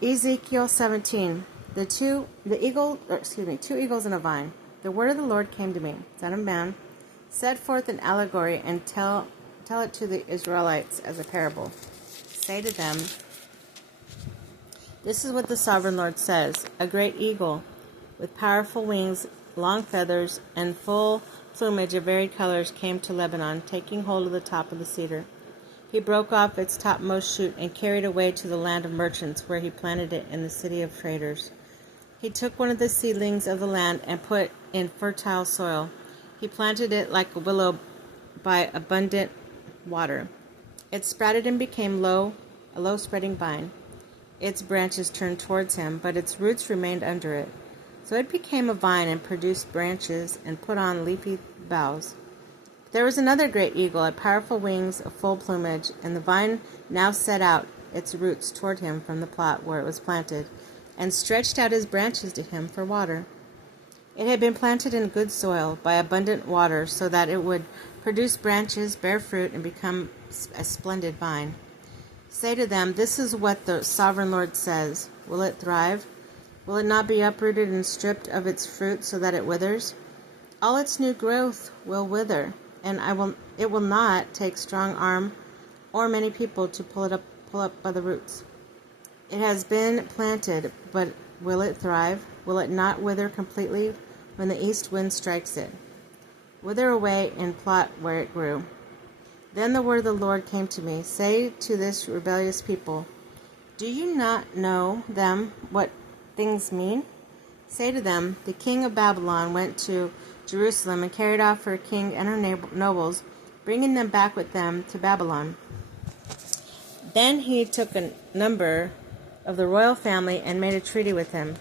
Ezekiel 17. Two eagles in a vine. The word of the Lord came to me, Son of man, set forth an allegory and tell it to the Israelites as a parable. Say to them, this is what the sovereign Lord says. A great eagle with powerful wings, long feathers, and full plumage of varied colors came to Lebanon, taking hold of the top of the cedar. He broke off its topmost shoot and carried away to the land of merchants, where he planted it in the city of traders. He took one of the seedlings of the land and put in fertile soil. He planted it like a willow by abundant water. It sprouted and became a low-spreading vine. Its branches turned towards him, but its roots remained under it. So it became a vine and produced branches and put on leafy boughs. There was another great eagle, had powerful wings, of full plumage, and the vine now set out its roots toward him from the plot where it was planted, and stretched out his branches to him for water. It had been planted in good soil by abundant water, so that it would produce branches, bear fruit, and become a splendid vine. Say to them, this is what the sovereign Lord says. Will it thrive? Will it not be uprooted and stripped of its fruit so that it withers? All its new growth will wither, and it will not take strong arm or many people to pull up by the roots. It has been planted, but will it thrive? Will it not wither completely when the east wind strikes it? Wither away and plot where it grew. Then the word of the Lord came to me. Say to this rebellious people, do you not know them what things mean? Say to them, the king of Babylon went to Jerusalem and carried off her king and her nobles, bringing them back with them to Babylon. Then he took a number of the royal family and made a treaty with him,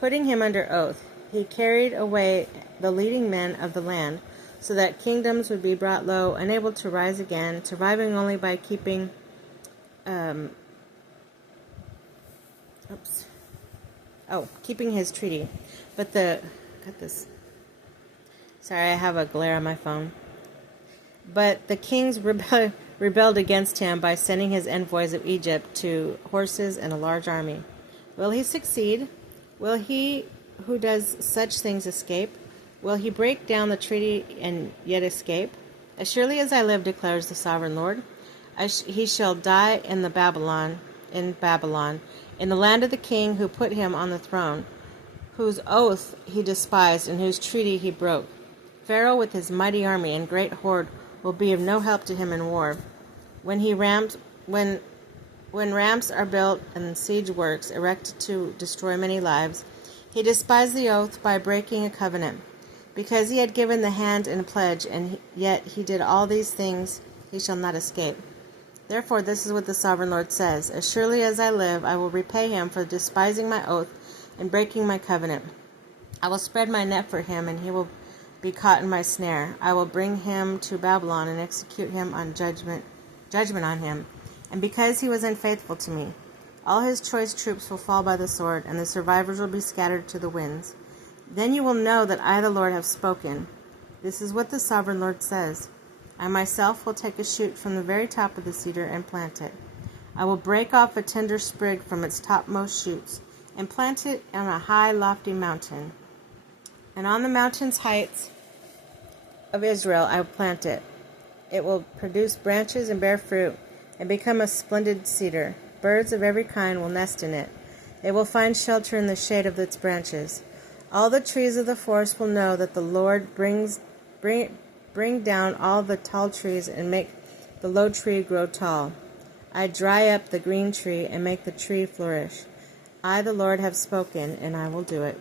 putting him under oath. He carried away the leading men of the land, so that kingdoms would be brought low, unable to rise again, surviving only by keeping his treaty. Sorry, I have a glare on my phone. But the kings rebelled against him by sending his envoys of Egypt to horses and a large army. Will he succeed? Will he who does such things escape? Will he break down the treaty and yet escape? As surely as I live, declares the sovereign Lord, he shall die in Babylon, in the land of the king who put him on the throne, whose oath he despised and whose treaty he broke. Pharaoh with his mighty army and great horde will be of no help to him in war. When ramps are built and siege works erected to destroy many lives, he despised the oath by breaking a covenant. Because he had given the hand in pledge, and yet he did all these things, he shall not escape. Therefore this is what the sovereign Lord says, as surely as I live, I will repay him for despising my oath and breaking my covenant. I will spread my net for him, and he will be caught in my snare. I will bring him to Babylon and execute him on judgment on him. And because he was unfaithful to me, all his choice troops will fall by the sword, and the survivors will be scattered to the winds. Then you will know that I, the Lord, have spoken. This is what the sovereign Lord says. I myself will take a shoot from the very top of the cedar and plant it. I will break off a tender sprig from its topmost shoots and plant it on a high, lofty mountain. And on the mountain's heights of Israel I will plant it. It will produce branches and bear fruit and become a splendid cedar. Birds of every kind will nest in it. They will find shelter in the shade of its branches. All the trees of the forest will know that the Lord bring down all the tall trees and make the low tree grow tall. I dry up the green tree and make the tree flourish. I, the Lord, have spoken, and I will do it.